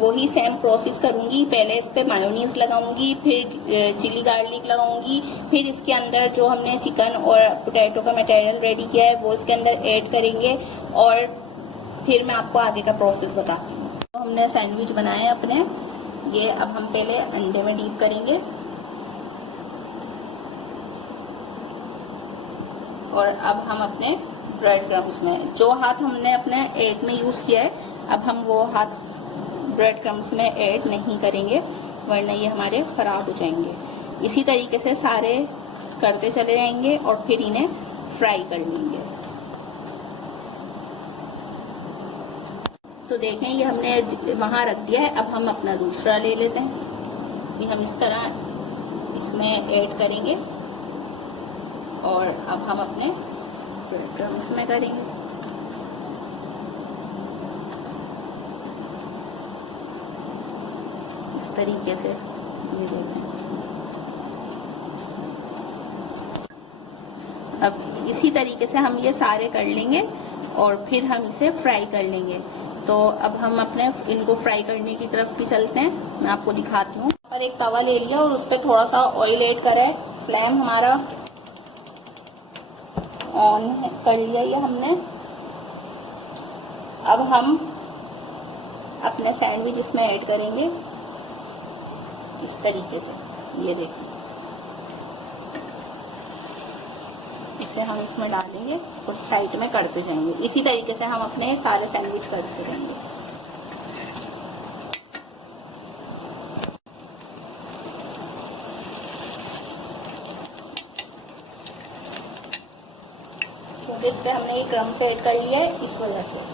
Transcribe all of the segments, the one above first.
वही same process करूँगी। पहले इस पर मायोनीज लगाऊंगी, फिर चिली गार्लिक लगाऊंगी, फिर इसके अंदर जो हमने चिकन और पोटैटो का मटेरियल रेडी किया है वो इसके अंदर ऐड करेंगे और फिर मैं आपको आगे का प्रोसेस बताती हूँ। तो हमने सैंडविच बनाए अपने, ये अब हम पहले अंडे में डीप करेंगे और अब हम अपने ब्रेड क्रम्स में, जो हाथ हमने अपने एग में यूज़ किया है, अब हम वो हाथ ब्रेड क्रम्स में ऐड नहीं करेंगे वरना ये हमारे ख़राब हो जाएंगे। इसी तरीके से सारे करते चले जाएंगे और फिर इन्हें फ्राई कर लेंगे। तो देखें ये हमने वहाँ रख दिया है। अब हम अपना दूसरा ले लेते हैं, ये हम इस तरह इसमें ऐड करेंगे और अब हम अपने ब्रेड क्रम्स में करेंगे। इस तरीके से ये देखें। अब इसी तरीके से हम ये सारे कर लेंगे और फिर हम इसे फ्राई कर लेंगे। तो अब हम अपने इनको फ्राई करने की तरफ भी चलते हैं, मैं आपको दिखाती हूँ। और एक तवा ले लिया और उस पर थोड़ा सा ऑयल ऐड करा है, फ्लेम हमारा ऑन कर लिया ये हमने। अब हम अपने सैंडविच इसमें ऐड करेंगे इस तरीके से, ये देखिए इसे हम इसमें डालेंगे और साइड में करते जाएंगे। इसी तरीके से हम अपने सारे सैंडविच करते रहेंगे। तो इस पे हमने ये क्रम से ऐड कर लिया है इस वजह से।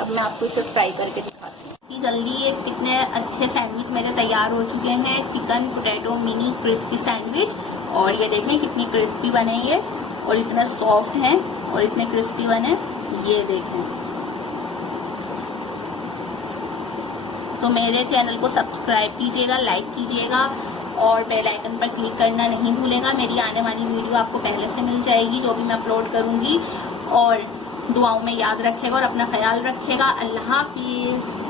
अब मैं आपको इसे फ्राई करके दिखाती हूँ। जल्दी ये कितने अच्छे सैंडविच मेरे तैयार हो चुके हैं, chicken potato mini crispy sandwich. और ये देखें कितनी क्रिस्पी बने ये और इतने सॉफ्ट हैं और इतने क्रिस्पी बने, ये देखें। तो मेरे चैनल को सब्सक्राइब कीजिएगा, लाइक कीजिएगा और बेल आइकन पर क्लिक करना नहीं भूलेगा। मेरी आने वाली वीडियो आपको पहले से मिल जाएगी जो भी मैं अपलोड करूँगी। और दुआओं में याद रखेगा और अपना ख्याल रखेगा। अल्लाह हाफिज़।